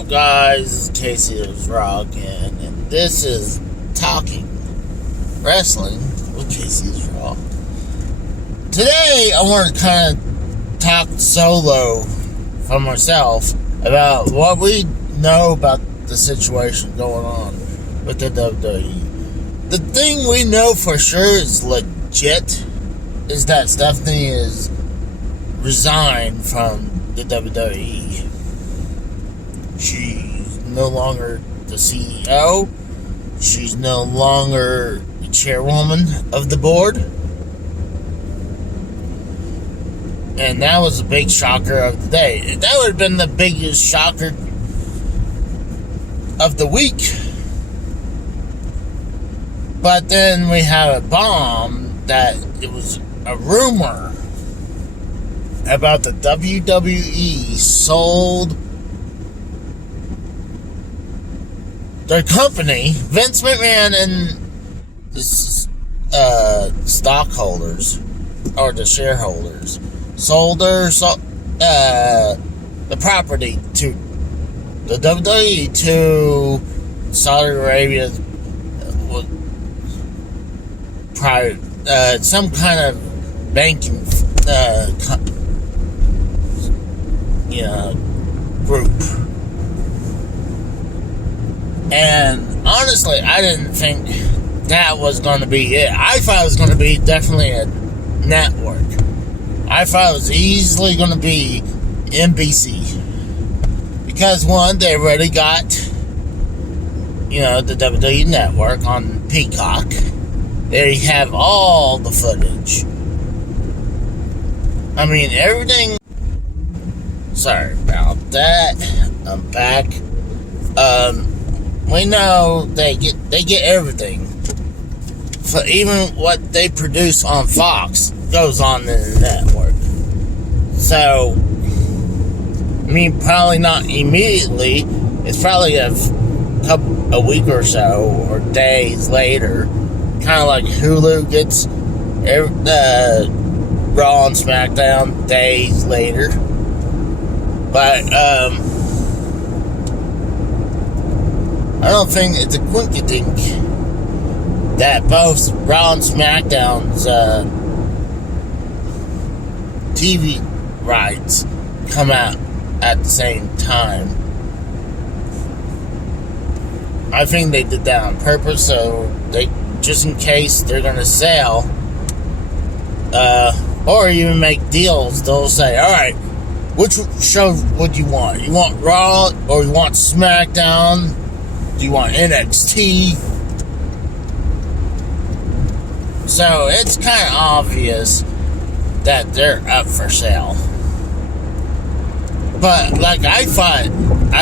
up, guys? It's Casey is rocking, and this is Talking Wrestling with Casey is Raw. Today, I want to kind of talk solo for myself about what we know about the situation going on with the WWE. The thing we know for sure is legit is that Stephanie is resigned from the WWE. She's no longer the CEO. She's no longer the chairwoman of the board. And that was a big shocker of the day. That would have been the biggest shocker of the week. But then we have a bomb that it was a rumor about the WWE sold their company, Vince McMahon and the stockholders, or the shareholders, sold the property to the WWE to Saudi Arabia, some kind of banking group. And honestly, I didn't think that was going to be it. I thought it was going to be definitely a network. I thought it was easily going to be NBC. Because one, they already got, the WWE Network on Peacock. They have all the footage. I mean, everything. Sorry about that. I'm back. We know they get everything. So even what they produce on Fox goes on in the network. So, I mean, probably not immediately. It's probably a week or so, or days later. Kind of like Hulu gets Raw and SmackDown days later. But, I don't think it's a coincidence that both Raw and SmackDown's TV rights come out at the same time. I think they did that on purpose, so they, just in case they're gonna sell, or even make deals, they'll say, alright, which show would you want? You want Raw or you want SmackDown? Do you want NXT? So it's kind of obvious that they're up for sale. But like I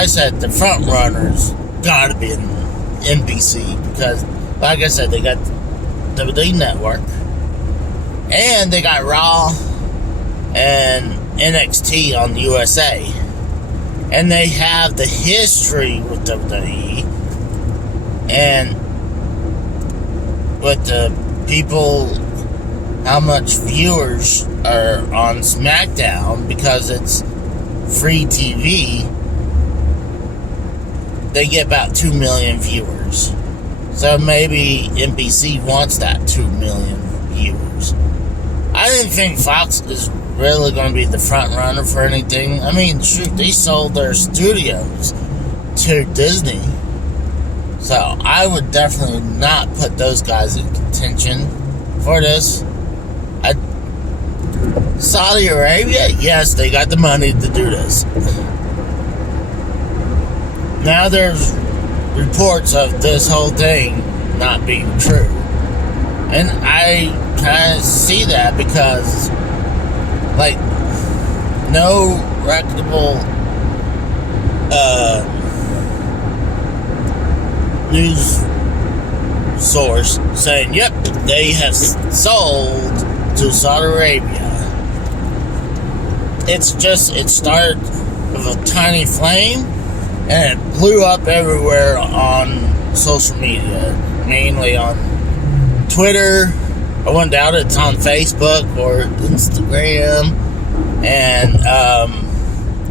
said the front runners gotta be in NBC, because like I said, they got WWE Network and they got Raw and NXT on the USA, and they have the history with WWE and with the people, how much viewers are on SmackDown because it's free TV. They get about 2 million viewers. So maybe NBC wants that 2 million viewers. I didn't think Fox is really going to be the front runner for anything. I mean, shoot, they sold their studios to Disney. So I would definitely not put those guys in contention for this. Saudi Arabia, yes, they got the money to do this. Now there's reports of this whole thing not being true. And I kind of see that because, like, no reputable news source saying, yep, they have sold to Saudi Arabia. It started with a tiny flame and it blew up everywhere on social media, mainly on Twitter. I wouldn't doubt it, it's on Facebook or Instagram, and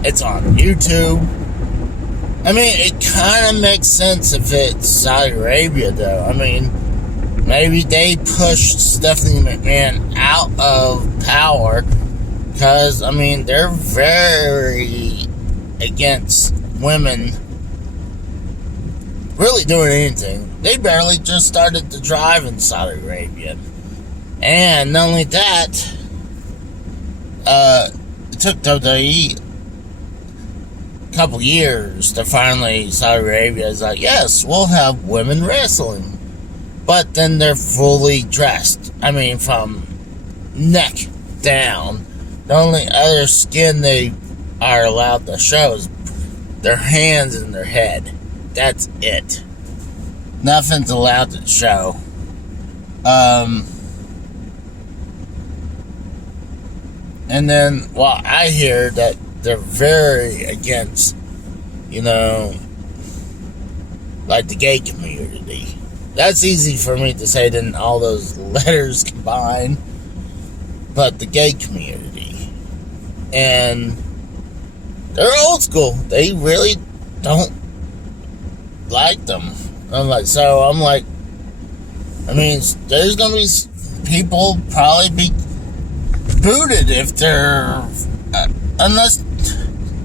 it's on YouTube. I mean, it kind of makes sense if it's Saudi Arabia, though. I mean, maybe they pushed Stephanie McMahon out of power because, I mean, they're very against women really doing anything. They barely just started to drive in Saudi Arabia. And not only that, it took WWE a couple years to finally, Saudi Arabia is like, yes, we'll have women wrestling. But then they're fully dressed. I mean, from neck down. The only other skin they are allowed to show is their hands and their head. That's it. Nothing's allowed to show. And then, well, I hear that they're very against, like the gay community. That's easy for me to say than all those letters combined. But the gay community. And they're old school. They really don't like them. I'm like, I mean, there's going to be people probably be booted if they're, unless,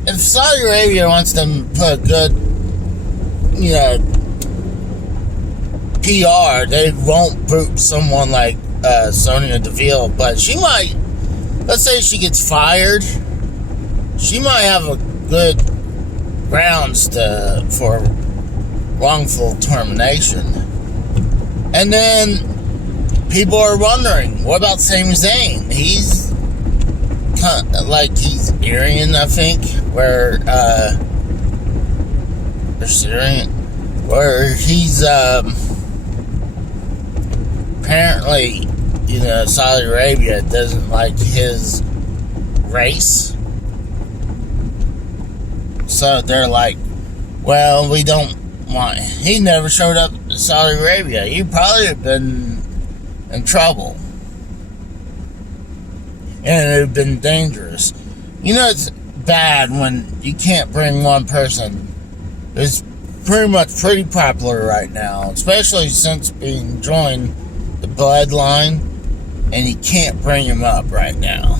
if Saudi Arabia wants them to put good, PR, they won't boot someone like Sonya Deville, but she might, let's say she gets fired, she might have a good grounds for wrongful termination. And then people are wondering, what about Sami Zayn? He's kind of like, he's Aryan, I think, where Syrian, where he's apparently, Saudi Arabia doesn't like his race. So they're like, well, we don't want, he never showed up in Saudi Arabia. He probably have been in trouble. And it would have been dangerous. It's bad when you can't bring one person. It's pretty popular right now, especially since being joined the bloodline, and you can't bring him up right now.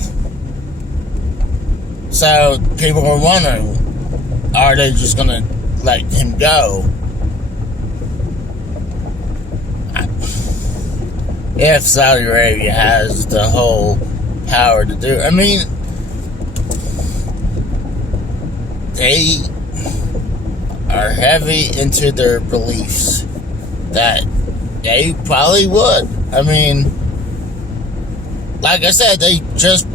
So people are wondering, are they just going to let him go? If Saudi Arabia has the whole power to do it. I mean, they are heavy into their beliefs that they probably would. I mean, like I said, they just,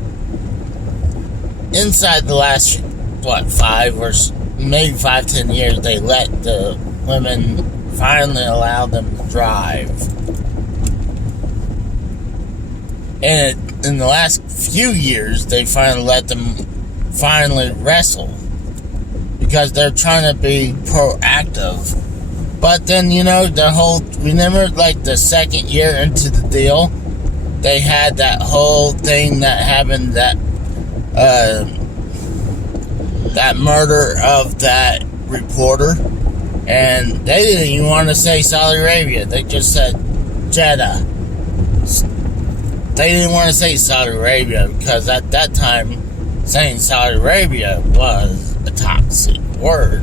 inside the last, 10 years, they let the women finally allow them to drive. And in the last few years, they finally let them wrestle. Because they're trying to be proactive. But then, remember, like, the second year into the deal, they had that whole thing that happened, that murder of that reporter. And they didn't even want to say Saudi Arabia. They just said Jeddah. They didn't want to say Saudi Arabia because at that time, saying Saudi Arabia was a toxic word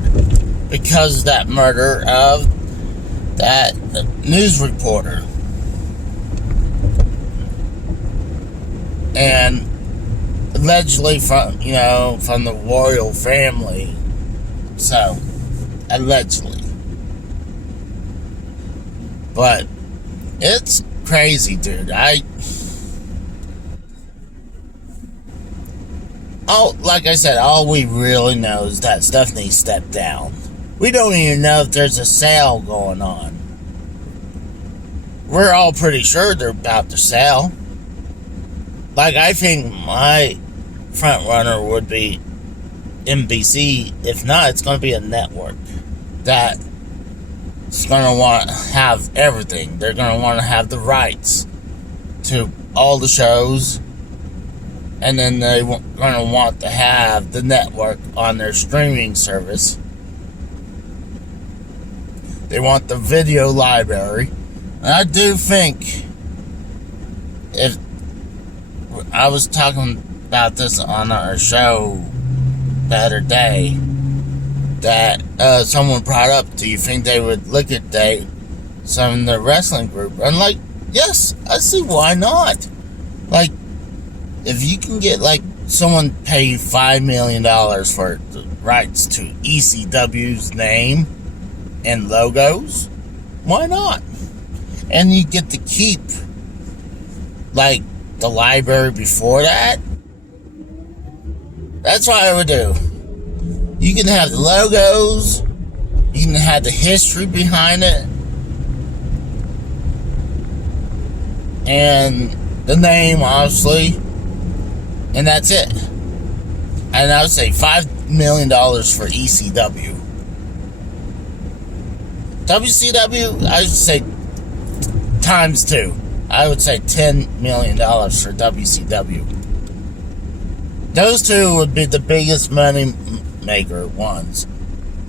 because of that murder of that news reporter. And allegedly from the royal family. So, allegedly. But it's crazy, dude. Like I said, all we really know is that Stephanie stepped down. We don't even know if there's a sale going on. We're all pretty sure they're about to sell. Like, I think my front runner would be NBC. If not, it's going to be a network that's going to want to have everything. They're going to want to have the rights to all the shows. And then they're going to want to have the network on their streaming service. They want the video library. And I do think, if I was talking about this on our show the other day, that someone brought up, do you think they would liquidate some of the wrestling group? And like, yes, I see why not. Like, if you can get like someone pay you $5 million for the rights to ECW's name and logos, why not? And you get to keep like the library before that. That's what I would do. You can have the logos, you can have the history behind it, and the name, obviously, and that's it. And I would say $5 million for ECW. WCW, I would say times 2. I would say $10 million for WCW. Those two would be the biggest money maker ones.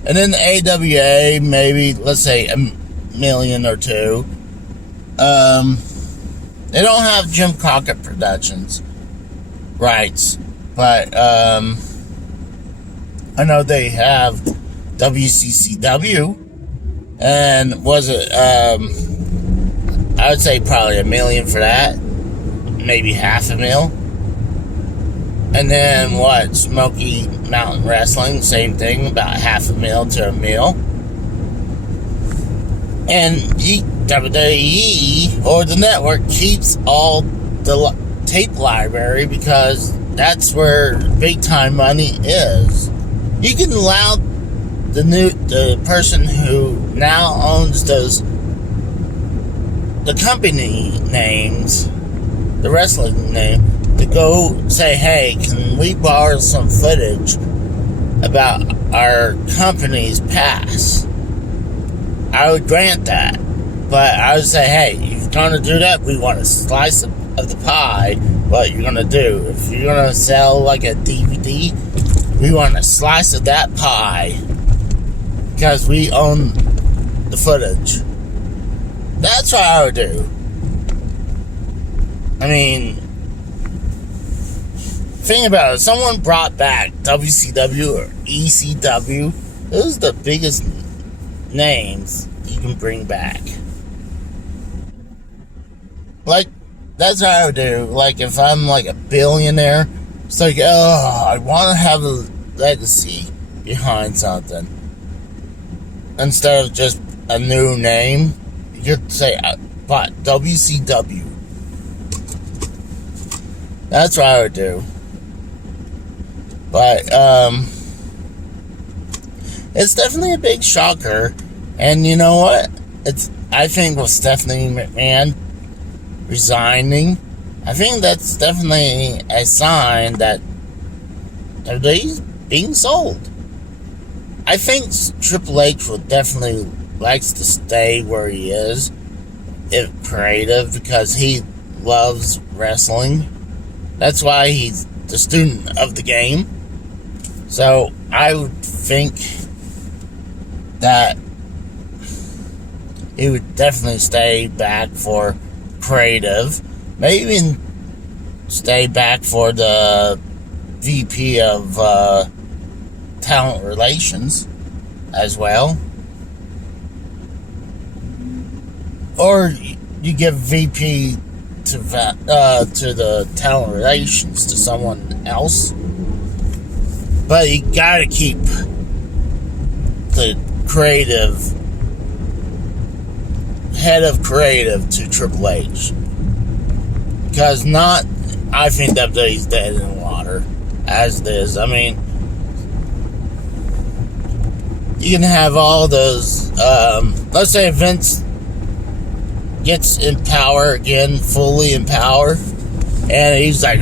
And then the AWA, maybe, let's say $1 million or $2 million. They don't have Jim Crockett Productions rights, but I know they have WCCW, and was it I would say probably $1 million for that, maybe $500,000. And then what? Smoky Mountain Wrestling, same thing, about $500,000 to $1 million. And WWE or the network keeps all the tape library because that's where big time money is. You can allow the person who now owns the company names, the wrestling name, to go say, hey, can we borrow some footage about our company's past? I would grant that. But I would say, hey, if you're going to do that, we want a slice of the pie. What you're going to do. If you're going to sell like a DVD, we want a slice of that pie. Because we own the footage. That's what I would do. I mean, think about it. Someone brought back WCW or ECW. Those are the biggest names you can bring back. Like, that's what I would do. Like, if I'm like a billionaire, it's like, oh, I want to have a legacy behind something. Instead of just a new name, you could say, I bought WCW. That's what I would do. But, it's definitely a big shocker. And you know what? I think with Stephanie McMahon resigning, I think that's definitely a sign that WWE's being sold. I think Triple H will definitely likes to stay where he is, if creative, because he loves wrestling. That's why he's the student of the game. So I would think that he would definitely stay back for creative, maybe even stay back for the VP of talent relations as well, or you give VP to the talent relations to someone else, but you gotta keep the creative head of creative to Triple H, because I think WWE's dead in the water as it is. I mean, you can have all those, let's say Vince gets in power again, fully in power, and he's like,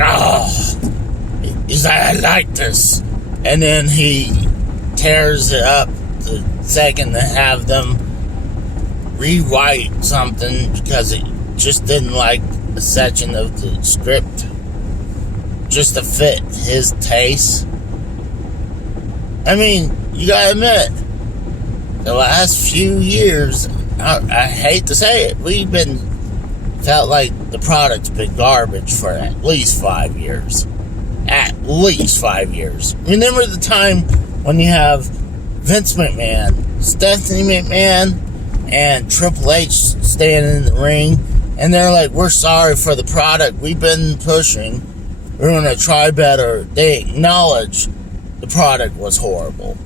he's like, I like this, and then he tears it up the second to have them rewrite something because it just didn't like a section of the script just to fit his taste. I mean, you gotta admit, the last few years, I hate to say it, felt like the product's been garbage for at least 5 years. At least 5 years. Remember the time when you have Vince McMahon, Stephanie McMahon, and Triple H standing in the ring, and they're like, we're sorry for the product we've been pushing. We're going to try better. They acknowledge the product was horrible.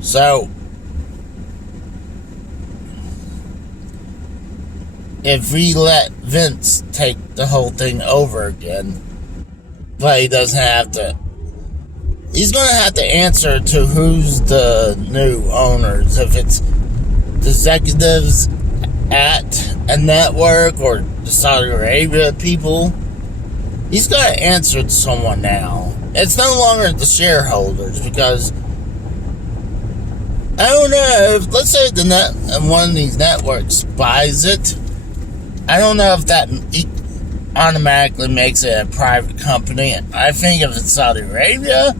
So, if we let Vince take the whole thing over again, but he doesn't have to, he's going to have to answer to who's the new owners. If it's the executives at a network or the Saudi Arabia people, he's got to answer to someone now. It's no longer the shareholders, because I don't know if, let's say one of these networks buys it, I don't know if that automatically makes it a private company. I think if it's Saudi Arabia,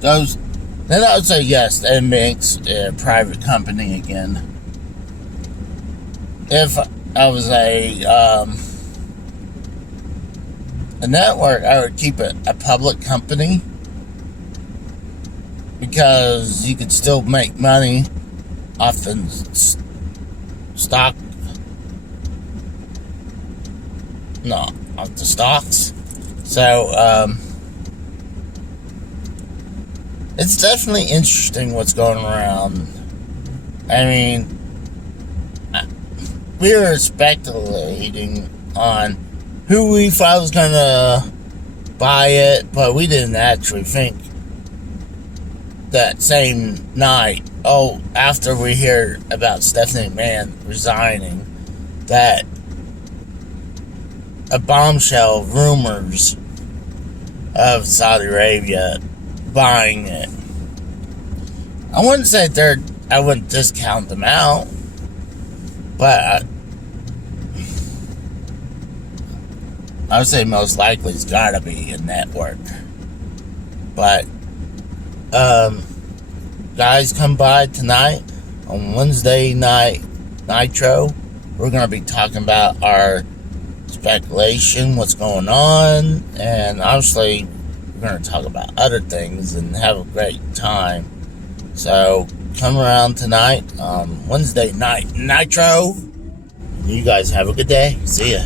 then I would say yes, it makes it a private company again. If I was a network, I would keep it a public company, because you could still make money off the off the stocks. So, it's definitely interesting what's going around. I mean, we were speculating on who we thought was going to buy it, but we didn't actually think that same night, after we heard about Stephanie McMahon resigning, that a bombshell rumors of Saudi Arabia buying it. I wouldn't say I wouldn't discount them out, but I would say most likely it's gotta be a network. But guys, come by tonight on Wednesday night Nitro. We're gonna be talking about our speculation, what's going on, and obviously we're going to talk about other things and have a great time. So come around tonight, Wednesday night Nitro. You guys have a good day. See ya.